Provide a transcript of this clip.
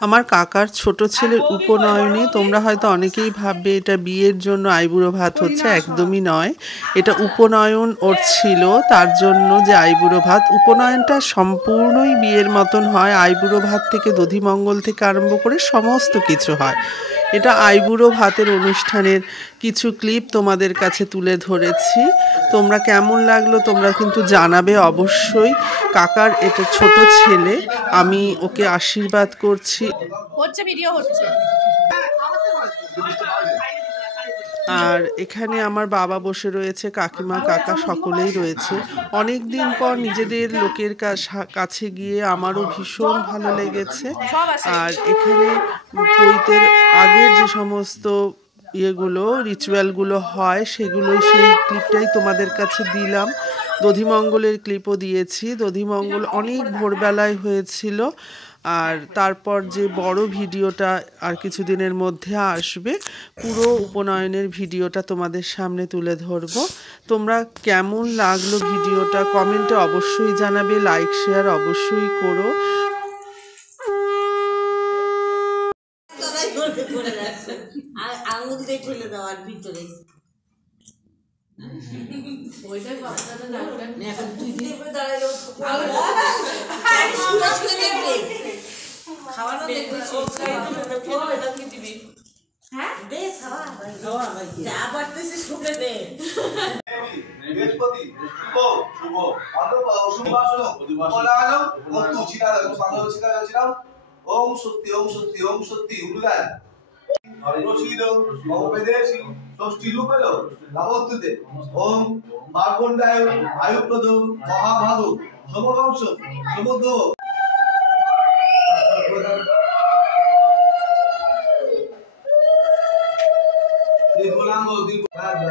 আমার কাকার ছোট ছেলের উপনয়নে তোমরা হয়তো অনেকেই ভাববে এটা বিয়ের জন্য আইবুড়ো ভাত হচ্ছে, একদমই নয়। এটা উপনয়ন ওর ছিল, তার জন্য যে আইবুড়ো ভাত। উপনয়নটা সম্পূর্ণই বিয়ের মতন হয়, আইবুড়ো ভাত থেকে দধিমঙ্গল থেকে আরম্ভ করে সমস্ত কিছু হয়। এটা আইবুড়ো ভাতের অনুষ্ঠানের কিছু ক্লিপ তোমাদের কাছে তুলে ধরেছি। তোমরা কেমন লাগলো তোমরা কিন্তু জানাবে অবশ্যই। কাকার এটা ছোট ছেলে, আমি ওকে আশীর্বাদ করছি। ভিডিও হচ্ছে। আর এখানে আমার বাবা বসে রয়েছে, কাকিমা কাকা সকলেই রয়েছে। অনেক দিন পর নিজেদের লোকের কাছে গিয়ে আমারও ভীষণ ভালো লেগেছে। আর এখানে পৈতের আগের যে সমস্ত ইয়েগুলো রিচুয়ালগুলো হয় সেগুলোই, সেই ক্লিপটাই তোমাদের কাছে দিলাম। দধিমঙ্গলের ক্লিপও দিয়েছি। দধিমঙ্গল অনেক ভোরবেলায় হয়েছিল। আর তারপর যে বড় ভিডিওটা আর কিছুদিনের মধ্যে আসবে, পুরো উপনয়নের ভিডিওটা তোমাদের সামনে তুলে ধরবো। তোমরা কেমন লাগলো ভিডিওটা কমেন্টে অবশ্যই জানাবে, লাইক শেয়ার অবশ্যই করো। আঙুল দিয়ে ঠেলে দেওয়ার ভিতরে ওম সত্যি ওম সত্যি ওম সত্যি উলুদান রশিদ ভগবেদেশি ষষ্ঠী রূপেল লাভত্তুতে ওম মার্কণ্ডায় আয়ুপ্রদ মহাভাগ সমবংশ সমুদ্র দীর্ঘাঙ্গ